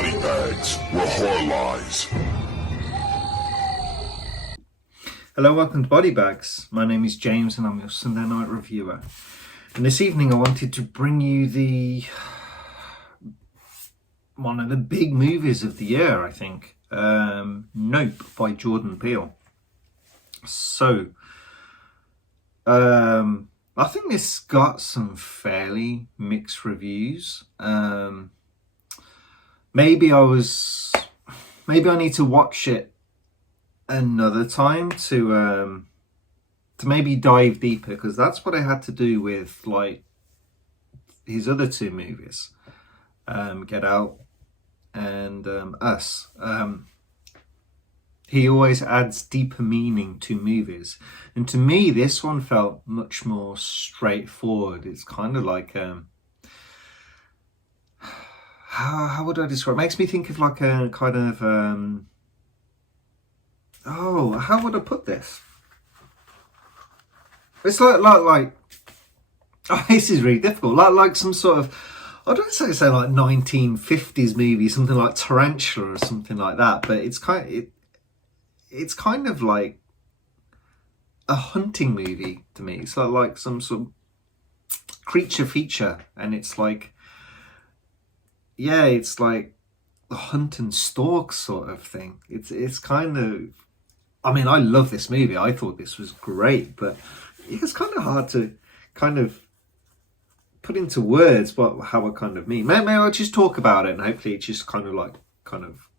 body bags where horror lies. Hello, welcome to Body Bags. My name is James and I'm your Sunday night reviewer. And this evening I wanted to bring you one of the big movies of the year, I think. Nope by Jordan Peele. So, I think this got some fairly mixed reviews. Maybe I need to watch it another time to maybe dive deeper, because that's what I had to do with like his other two movies, Get Out and Us. He always adds deeper meaning to movies, and to me this one felt much more straightforward. It's kind of like how would I describe it? Makes me think of like a kind of how would I put this? It's like oh, this is really difficult. Like some sort of, I don't say like 1950s movie, something like Tarantula or something like that. But it's kind of like a hunting movie to me. It's like some sort of creature feature, and it's like, yeah, it's like a hunt and stalk sort of thing. It's kind of, I mean, I love this movie. I thought this was great, but it's kind of hard to kind of put into words how I kind of mean. Maybe I'll just talk about it and hopefully it just kind of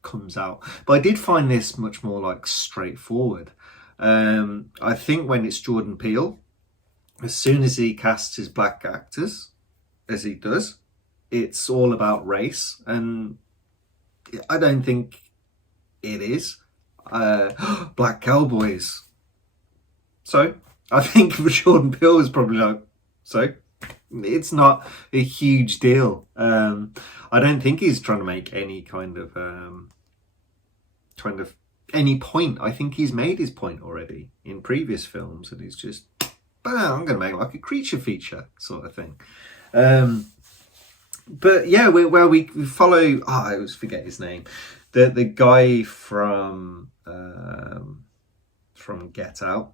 comes out. But I did find this much more like straightforward. I think when it's Jordan Peele, as soon as he casts his black actors, as he does, it's all about race, and I don't think it is. Black cowboys. So I think for Jordan Peele is probably like, so it's not a huge deal. I don't think he's trying to make any kind of any point. I think he's made his point already in previous films, and he's just, bam, I'm going to make like a creature feature sort of thing. But yeah, we follow, I always forget his name, the guy from Get Out.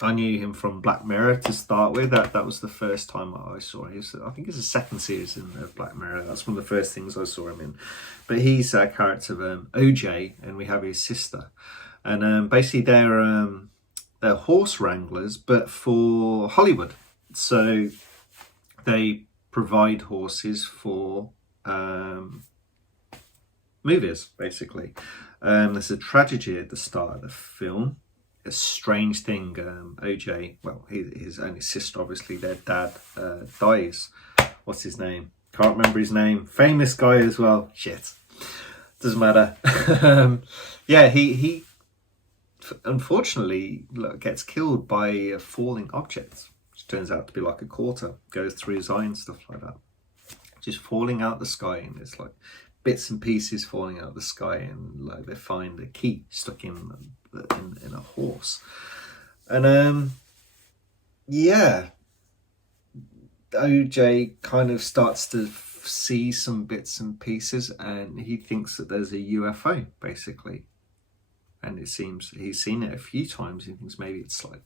I knew him from Black Mirror to start with. That was the first time I saw him. I think it's the second season of Black Mirror. That's one of the first things I saw him in. But he's a character of OJ, and we have his sister, and basically they're horse wranglers, but for Hollywood. So they provide horses for movies, basically. There's a tragedy at the start of the film. A strange thing. OJ, well, his only sister, obviously, their dad dies. What's his name? Can't remember his name. Famous guy as well. Shit. Doesn't matter. Yeah, he unfortunately gets killed by a falling object. Turns out to be like a quarter, goes through his eye and stuff like that, just falling out the sky, and it's like bits and pieces falling out the sky, and like they find a key stuck in a horse, and yeah, OJ kind of starts to see some bits and pieces, and he thinks that there's a UFO basically, and it seems he's seen it a few times. He thinks maybe it's like,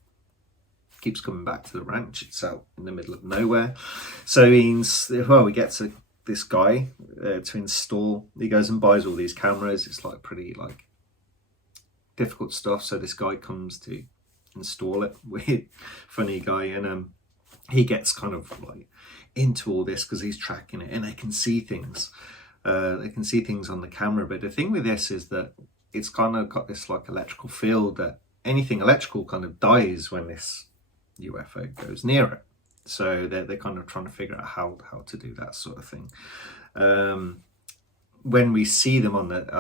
keeps coming back to the ranch. It's out in the middle of nowhere. So he gets this guy to install. He goes and buys all these cameras. It's like pretty like difficult stuff. So this guy comes to install it. Weird, funny guy, and he gets kind of like into all this because he's tracking it, and they can see things. They can see things on the camera. But the thing with this is that it's kind of got this like electrical field that anything electrical kind of dies when this UFO goes near it. So they're kind of trying to figure out how to do that sort of thing. When we see them at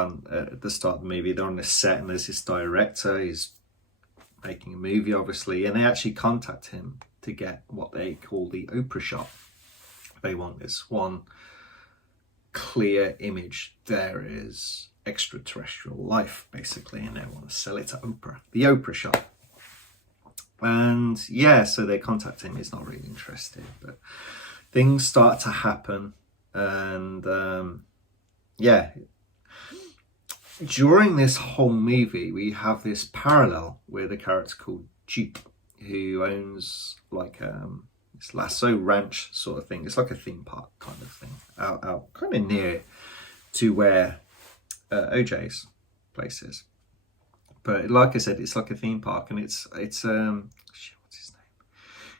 the start of the movie, they're on the set, and there's this director. He's making a movie, obviously, and they actually contact him to get what they call the Oprah shot. They want this one clear image. There is extraterrestrial life, basically, and they want to sell it to Oprah. The Oprah shot. And yeah, so they contact him. He's not really interested, but things start to happen, and yeah, during this whole movie, we have this parallel with a character called Duke, who owns like this Lasso Ranch sort of thing. It's like a theme park kind of thing, out kind of near to where OJ's place is. But like I said, it's like a theme park, and it's what's his name?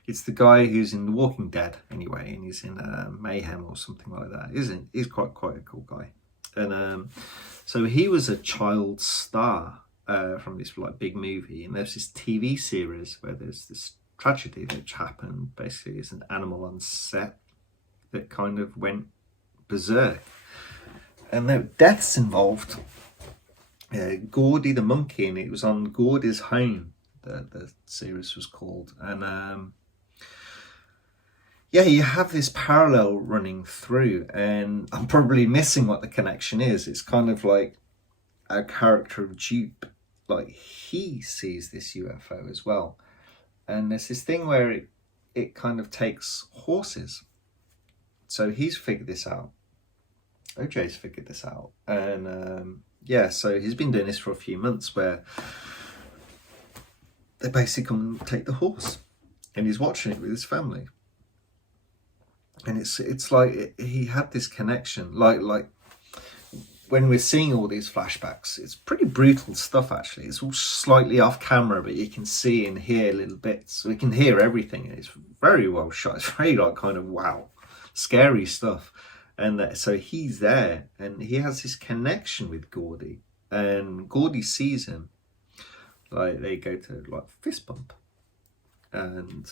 It's the guy who's in The Walking Dead anyway, and he's in Mayhem or something like that. He's quite a cool guy, and so he was a child star from this like big movie, and there's this TV series where there's this tragedy that happened. Basically, it's an animal on set that kind of went berserk, and there were deaths involved. Gordy the monkey, and it was on Gordy's home. The series was called, and yeah, you have this parallel running through, and I'm probably missing what the connection is. It's kind of like our character of Dupe, like he sees this UFO as well, and there's this thing where it kind of takes horses. So he's figured this out. OJ's figured this out, and yeah, so he's been doing this for a few months, where they basically come and take the horse, and he's watching it with his family. And it's like he had this connection, like when we're seeing all these flashbacks, it's pretty brutal stuff actually. It's all slightly off camera, but you can see and hear little bits. So we can hear everything, and it's very well shot. It's very like kind of wow, scary stuff. And so he's there, and he has this connection with Gordy, and Gordy sees him. Like they go to like fist bump, and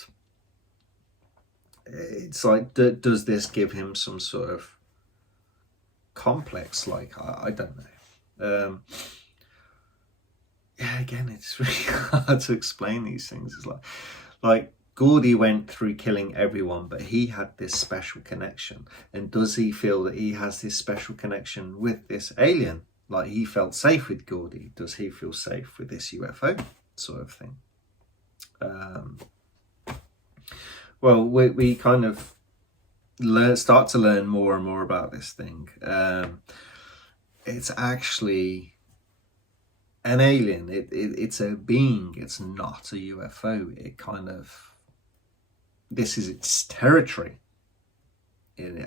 it's like, does this give him some sort of complex? Like I don't know. Yeah, again, it's really hard to explain these things. It's like Gordy went through killing everyone, but he had this special connection. And does he feel that he has this special connection with this alien? Like he felt safe with Gordy. Does he feel safe with this UFO sort of thing? Well, we kind of start to learn more and more about this thing. It's actually an alien. It's a being. It's not a UFO. It kind of, this is its territory.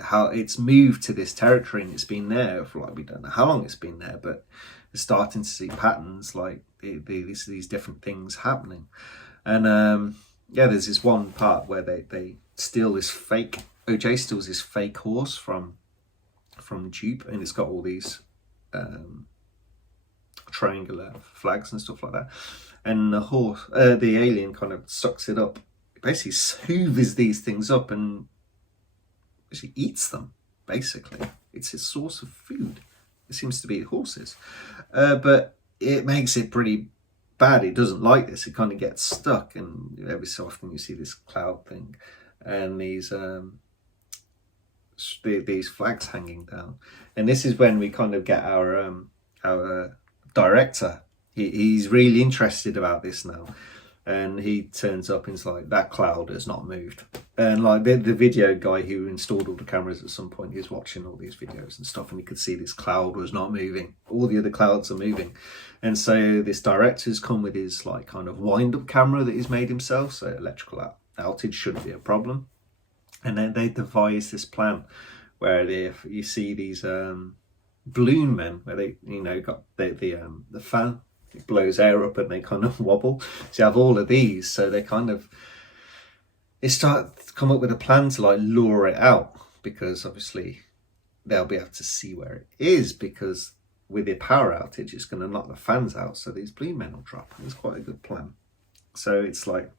How it's moved to this territory, and it's been there for like, we don't know how long it's been there, but we're starting to see patterns like these different things happening. And yeah, there's this one part where they steal this fake, OJ steals this fake horse from Dupe, and it's got all these triangular flags and stuff like that, and the alien kind of sucks it up. It basically hoovers these things up and actually eats them. Basically, it's his source of food. It seems to be horses, but it makes it pretty bad. It doesn't like this. It kind of gets stuck, and every so often you see this cloud thing, and these flags hanging down. And this is when we kind of get our director. He's really interested about this now, and he turns up and he's like, that cloud has not moved. And like the video guy who installed all the cameras at some point, he was watching all these videos and stuff, and he could see this cloud was not moving. All the other clouds are moving. And so this director's come with his like kind of wind-up camera that he's made himself, so electrical outage shouldn't be a problem. And then they devise this plan where you see these balloon men, where they got the fan, it blows air up and they kind of wobble. So you have all of these, so they start to come up with a plan to like lure it out, because obviously they'll be able to see where it is, because with the power outage it's going to knock the fans out, so these balloon men will drop. It's quite a good plan. So it's like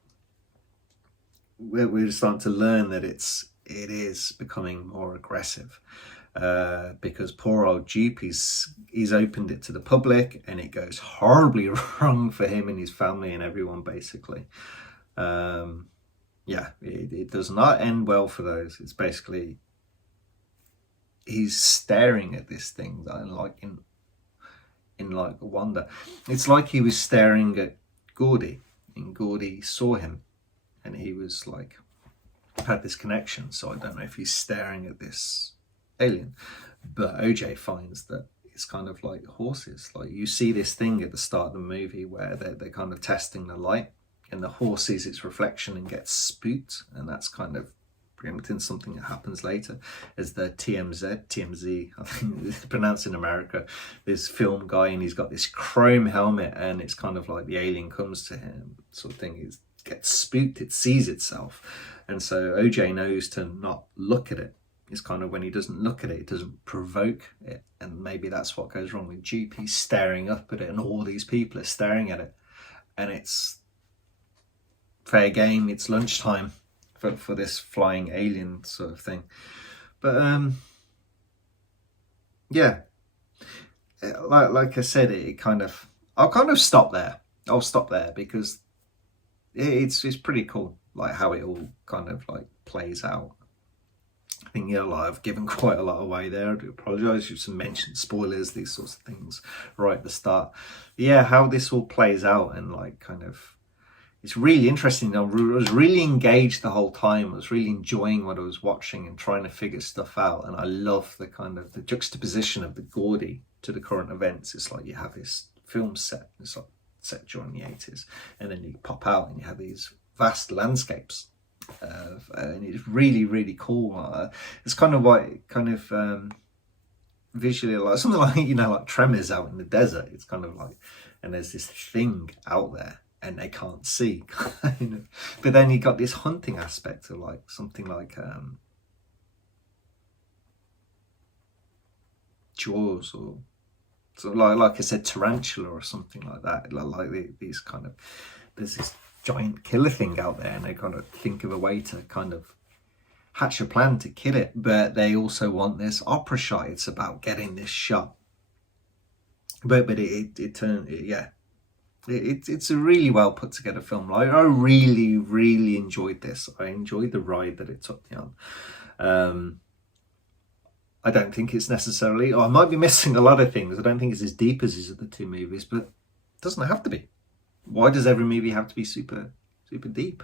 we're starting to learn that it is becoming more aggressive, because poor old Dupe, he's opened it to the public, and it goes horribly wrong for him and his family and everyone basically. Yeah, it does not end well for those. It's basically, he's staring at this thing like in like wonder. It's like he was staring at Gordy, and Gordy saw him, and he was like, had this connection. So I don't know if he's staring at this alien. But OJ finds that it's kind of like horses. Like you see this thing at the start of the movie where they're kind of testing the light, and the horse sees its reflection and gets spooked, and that's kind of preempting something that happens later as the TMZ, I think it's pronounced in America, this film guy, and he's got this chrome helmet, and it's kind of like the alien comes to him sort of thing. It gets spooked, it sees itself, and so OJ knows to not look at it. It's kind of when he doesn't look at it, it doesn't provoke it, and maybe that's what goes wrong with Jupe. He's staring up at it, and all these people are staring at it, and it's fair game, it's lunchtime for this flying alien sort of thing. But yeah, like I said, I'll kind of stop there. I'll stop there because it's pretty cool, like how it all kind of like plays out. I think, yeah, like I've given quite a lot away there. I do apologise if some mentioned spoilers, these sorts of things right at the start. But yeah, how this all plays out, and like kind of, it's really interesting. I was really engaged the whole time. I was really enjoying what I was watching and trying to figure stuff out. And I love the kind of the juxtaposition of the gaudy to the current events. It's like you have this film set, it's like set during the 80s, and then you pop out and you have these vast landscapes. And it's really, really cool. It's kind of like visually like something like, you know, like Tremors out in the desert. It's kind of like, and there's this thing out there and they can't see, kind of. But then you got this hunting aspect of like something like Jaws, or so like I said, Tarantula or something like that. Like these kind of, there's this giant killer thing out there, and they kind of think of a way to kind of hatch a plan to kill it, but they also want this opera shot. It's about getting this shot, but it's a really well put together film. Like I really enjoyed this. I enjoyed the ride that it took me on. I don't think it's necessarily, I might be missing a lot of things. I don't think it's as deep as these other two movies, but it doesn't have to be. Why does every movie have to be super deep?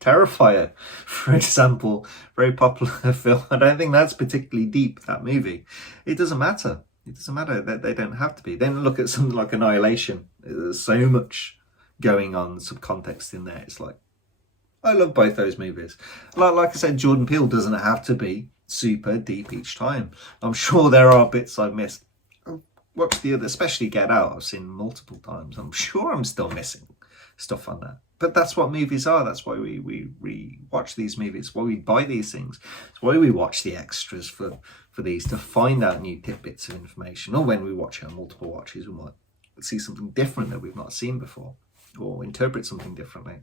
Terrifier, for example, very popular film. I don't think that's particularly deep, that movie. It doesn't matter. It doesn't matter that they don't have to be. Then look at something like Annihilation. There's so much going on, some context in there. It's like, I love both those movies. Like I said, Jordan Peele doesn't have to be super deep each time. I'm sure there are bits I've missed. Watch the other, especially Get Out, I've seen multiple times. I'm sure I'm still missing stuff on that. But that's what movies are. That's why we watch these movies. It's why we buy these things. It's why we watch the extras for these, to find out new tidbits of information. Or when we watch it on multiple watches, we might see something different that we've not seen before, or interpret something differently.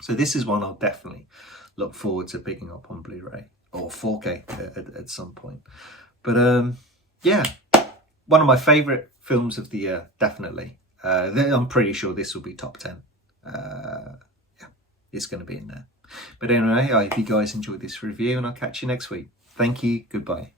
So this is one I'll definitely look forward to picking up on Blu-ray or 4K at some point. But yeah. One of my favourite films of the year, definitely. I'm pretty sure this will be top 10. Yeah, it's going to be in there. But anyway, I hope you guys enjoyed this review, and I'll catch you next week. Thank you. Goodbye.